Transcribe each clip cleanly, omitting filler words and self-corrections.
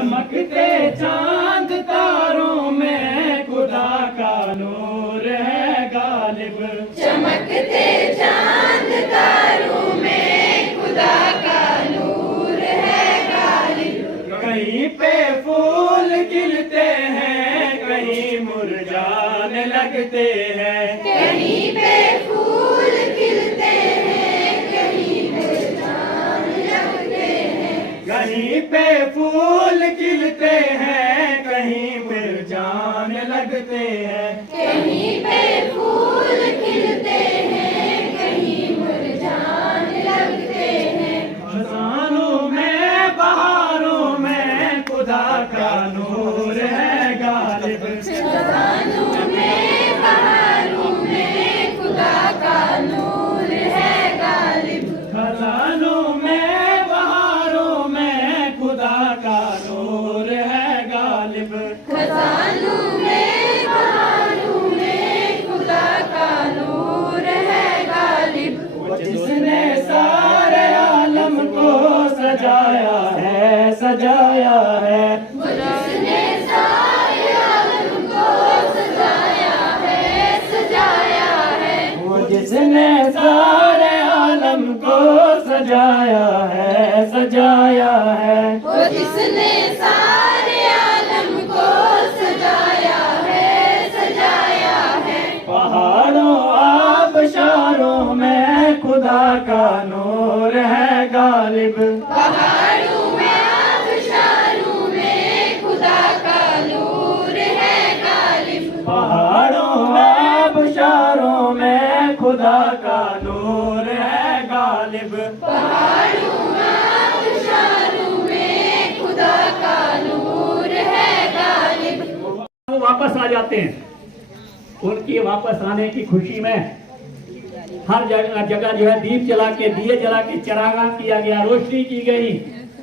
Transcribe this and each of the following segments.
चमकते चांद तारों में खुदा का नूर है गालिब। चमकते चांद तारों में खुदा का नूर है गालिब। कहीं पे फूल खिलते हैं, कहीं मुरझाने लगते हैं। कहीं पे फूल खिलते हैं, कहीं मुरझाने लगते हैं। कहीं पे फूल खिलते हैं, कहीं मुरझाने लगते हैं। कहीं पे फूल खिलते हैं, कहीं मुरझाने लगते हैं। खजानों में बहारों में खुदा का नूर है गालिब। खजानों में बहारों में खुदा का नूर है गालिब। खजानों में बहारों में खुदा का नूर है गालिब। खजानों में बहारों में खुदा का नूर है गालिब। जिसने सारे आलम को सजाया है, सजाया है। जिसने सारे आलम को सजाया है, सजाया है। वो जिसने सारे आलम को सजाया है, सजाया है। वो जिसने सारे आलम को सजाया है, सजाया है। पहाड़ों आबशारों में खुदा का नूर है गालिब। पहाड़ों में आबशारों में खुदा का नूर है गालिब। पहाड़ों में आबशारों में खुदा का नूर है गालिब। पहाड़ों में आबशारों में खुदा का नूर है गालिब। वो वापस आ जाते हैं। उनकी वापस आने की खुशी में हर जगह जगह जो है दीप जला के, दिए जला के चरागाह किया गया, रोशनी की गई,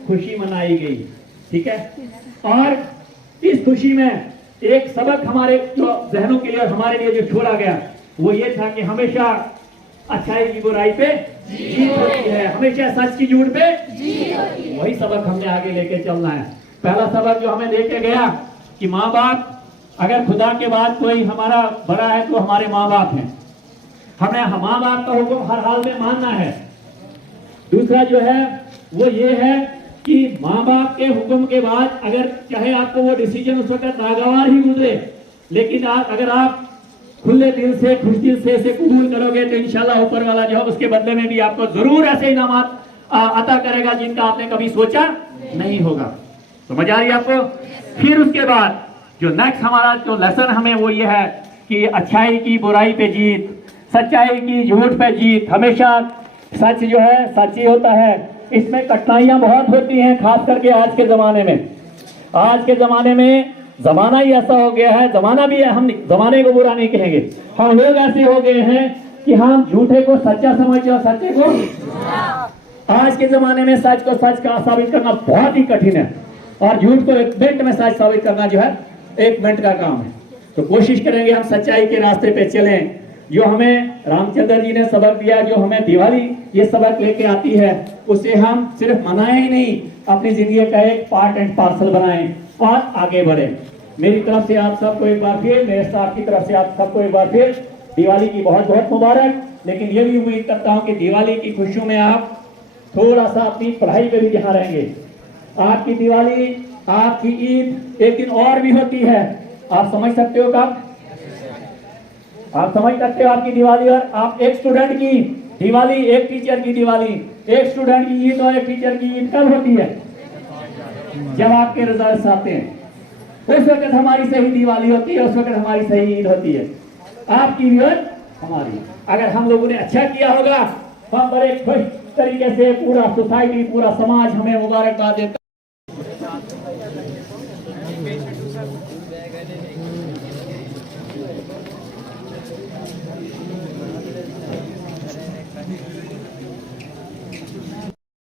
खुशी मनाई गई। ठीक है। और इस खुशी में एक सबक हमारे जो जहनों के लिए और हमारे लिए जो छोड़ा गया वो ये था कि हमेशा अच्छाई की बुराई पे जीत होती है, हमेशा सच की झूठ पे जीत होती है। वही सबक हमने आगे लेके चलना है। पहला सबक जो हमें लेके गया कि माँ बाप, अगर खुदा के बाद कोई हमारा बड़ा है तो हमारे माँ बाप हैं। हमें माँ बाप का हुक्म हर हाल में मानना है। दूसरा जो है वो ये है कि माँ बाप के हुक्म के बाद अगर चाहे आपको वो डिसीजन उस वक्त नागवार ही गुजरे, लेकिन अगर आप खुले दिल से, खुश दिल से इसे कबूल करोगे तो इंशाल्लाह ऊपर वाला जो है उसके बदले में भी आपको जरूर ऐसे इनामात अता करेगा जिनका आपने कभी सोचा नहीं होगा। तो मजा आ रही है आपको। फिर उसके बाद जो नेक्स्ट हमारा जो लेसन हमें वो ये है कि अच्छाई की बुराई पे जीत, सच्चाई की झूठ पे जीत। हमेशा सच जो है सच ही होता है। इसमें कठिनाइयां बहुत होती हैं, खास करके आज के जमाने में। आज के जमाने में जमाना ही ऐसा हो गया है, जमाना भी है, हम जमाने को बुरा नहीं कहेंगे, हम लोग ऐसे हो गए हैं कि हम झूठे को सच्चा समझते और सच्चे को। आज के जमाने में सच को सच का साबित करना बहुत ही कठिन है और झूठ को एक मिनट में सच साबित करना जो है 1 मिनट का काम है। तो कोशिश करेंगे हम सच्चाई के रास्ते पे चलें। जो हमें रामचंद्र जी ने सबक दिया, जो हमें दिवाली ये सबक लेके आती है, उसे हम सिर्फ मनाएं ही नहीं, अपनी जिंदगी का एक पार्ट एंड पार्सल बनाएं और आगे बढ़े। मेरी तरफ से आप सबको एक बार फिर, मेरे स्टाफ की तरफ से आप सबको एक बार फिर दिवाली की बहुत बहुत मुबारक। लेकिन ये भी उम्मीद करता हूँ कि दिवाली की खुशियों में आप थोड़ा सा अपनी पढ़ाई पे भी ध्यान रहेंगे। आपकी दिवाली, आपकी ईद एक दिन और भी होती है, आप समझ सकते हो कब? आप समझ सकते हो आपकी दिवाली और आप एक स्टूडेंट की दिवाली, एक टीचर की दिवाली, एक स्टूडेंट की ईद और एक टीचर की ईद कब होती है? जब आपके रिजल्ट्स आते हैं, उस वक्त हमारी सही दिवाली होती है, उस वक्त हमारी सही ईद होती है, आपकी भी और हमारी। अगर हम लोगों ने अच्छा किया होगा, हम बड़े खुश तरीके से पूरा सोसाइटी, पूरा समाज हमें मुबारकबाद देता।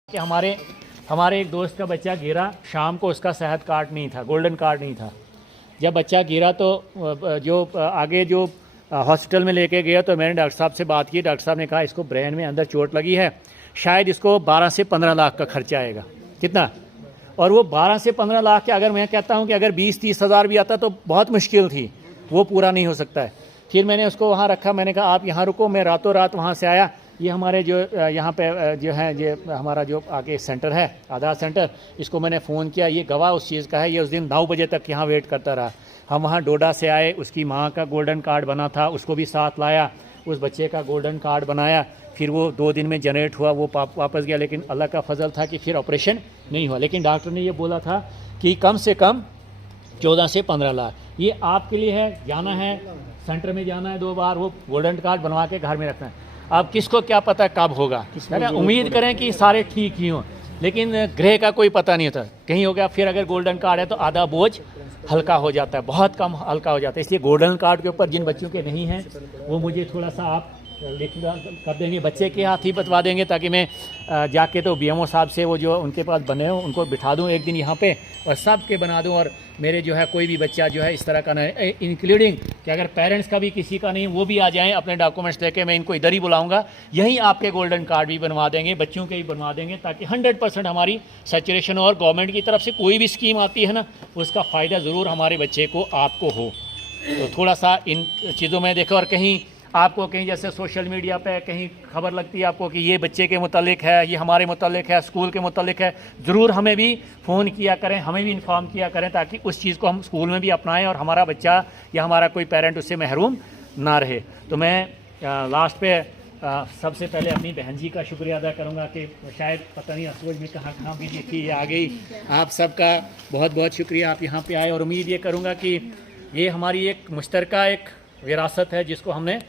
कि हमारे एक दोस्त का बच्चा गिरा, शाम को उसका सेहत कार्ड नहीं था, गोल्डन कार्ड नहीं था। जब बच्चा गिरा तो जो आगे जो हॉस्पिटल में लेके गया तो मैंने डॉक्टर साहब से बात की। डॉक्टर साहब ने कहा इसको ब्रेन में अंदर चोट लगी है, शायद इसको 12 से 15 लाख का खर्चा आएगा। कितना? और वो 12 से 15 लाख के, अगर मैं कहता हूँ कि अगर 20-30 हज़ार भी आता तो बहुत मुश्किल थी, वो पूरा नहीं हो सकता है। फिर मैंने उसको वहाँ रखा, मैंने कहा आप यहाँ रुको, मैं रातों रात वहाँ से आया। ये हमारे जो यहाँ पे जो है ये हमारा जो आगे सेंटर है आधार सेंटर, इसको मैंने फ़ोन किया, ये गवाह उस चीज़ का है। ये उस दिन 9 बजे तक यहाँ वेट करता रहा। हम वहाँ डोडा से आए, उसकी माँ का गोल्डन कार्ड बना था, उसको भी साथ लाया, उस बच्चे का गोल्डन कार्ड बनाया। फिर वो 2 दिन में जनरेट हुआ, वो वापस गया। लेकिन अल्लाह का फजल था कि फिर ऑपरेशन नहीं हुआ। लेकिन डॉक्टर ने ये बोला था कि कम से कम 14 से 15 लाख। ये आपके लिए है, जाना है सेंटर में, जाना है 2 बार, वो गोल्डन कार्ड बनवा के घर में रखना है। अब किसको क्या पता कब होगा, उम्मीद करें कि सारे ठीक ही हों, लेकिन ग्रह का कोई पता नहीं होता, कहीं हो गया। फिर अगर गोल्डन कार्ड है तो आधा बोझ हल्का हो जाता है, बहुत कम हल्का हो जाता है। इसलिए गोल्डन कार्ड के ऊपर जिन बच्चों के नहीं हैं वो मुझे थोड़ा सा आप लिख कर देंगे, बच्चे के हाथ ही बतवा देंगे, ताकि मैं जाके तो बीएमओ साहब से वो जो उनके पास बने हो उनको बिठा दूं एक दिन यहाँ पे और सब के बना दूं। और मेरे जो है कोई भी बच्चा जो है इस तरह का नहीं, इंक्लूडिंग कि अगर पेरेंट्स का भी किसी का नहीं, वो भी आ जाएं अपने डॉक्यूमेंट्स लेके, मैं इनको इधर ही बुलाऊंगा, यहीं आपके गोल्डन कार्ड भी बनवा देंगे, बच्चों के भी बनवा देंगे, ताकि 100% हमारी सैचुरेशन हो। और गवर्नमेंट की तरफ से कोई भी स्कीम आती है ना, उसका फ़ायदा ज़रूर हमारे बच्चे को आपको हो। तो थोड़ा सा इन चीज़ों में देखो। और कहीं आपको कहीं जैसे सोशल मीडिया पे कहीं खबर लगती है आपको कि ये बच्चे के मुतालिक है, ये हमारे मुतालिक है, स्कूल के मुतालिक है, ज़रूर हमें भी फ़ोन किया करें, हमें भी इन्फॉर्म किया करें, ताकि उस चीज़ को हम स्कूल में भी अपनाएं और हमारा बच्चा या हमारा कोई पेरेंट उससे महरूम ना रहे। तो मैं लास्ट पे सबसे पहले अपनी बहन जी का शुक्रिया अदा करूँगा कि शायद पता नहीं असोज में कहाँ भी देखी आ गई। आप सबका बहुत बहुत शुक्रिया, आप यहाँ पर आए। और उम्मीद ये करूँगा कि ये हमारी एक मुश्तरका एक विरासत है, जिसको हमने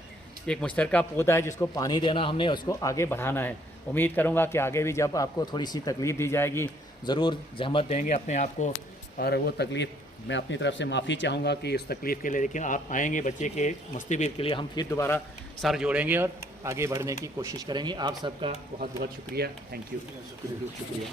एक मुश्तरका पौधा है जिसको पानी देना हमने, उसको आगे बढ़ाना है। उम्मीद करूँगा कि आगे भी जब आपको थोड़ी सी तकलीफ़ दी जाएगी ज़रूर जहमत देंगे अपने आप को, और वो तकलीफ़ मैं अपनी तरफ से माफ़ी चाहूँगा कि इस तकलीफ़ के लिए। लेकिन आप आएंगे बच्चे के मुस्तकबिल के लिए, हम फिर दोबारा सर जोड़ेंगे और आगे बढ़ने की कोशिश करेंगे। आप सबका बहुत बहुत शुक्रिया, थैंक यू, शुक्रिया।